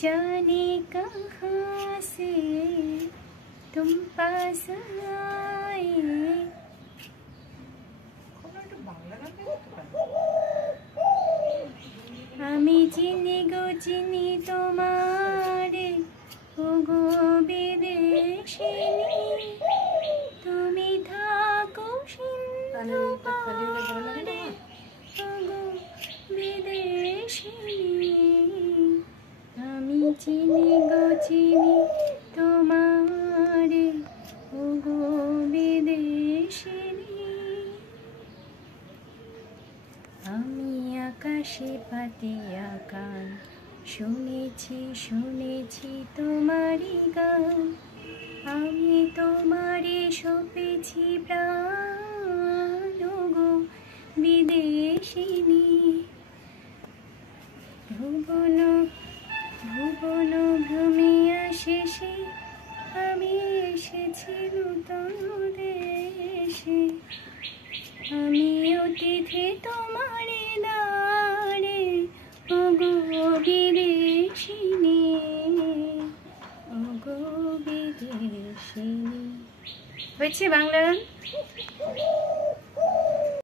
जाने कहाँ से तुम पास आए। আমি চিনি গো চিনি তোমারে ওগো বিদেশিনী, তুমি থাকো সিন্ধু পারে ওগো বিদেশিনী। আমি চিনি গো চিনি তোমারে ওগো বিদেশিনী। আমি আকাশে পাতিয়া গান শুনেছি শুনেছি তোমারই গান। আমি তোমারে সপেছি প্রাণ গো বিদেশিনী। ভুবন ভুবন ভ্রমিয়া শেষে আমি এসেছি নূতন দেশে। আমি অতিথি তোমারে দ্বারে ওগো বিদেশিনী, ওগো বিদেশিনী। হয়েছে বাংলা গান।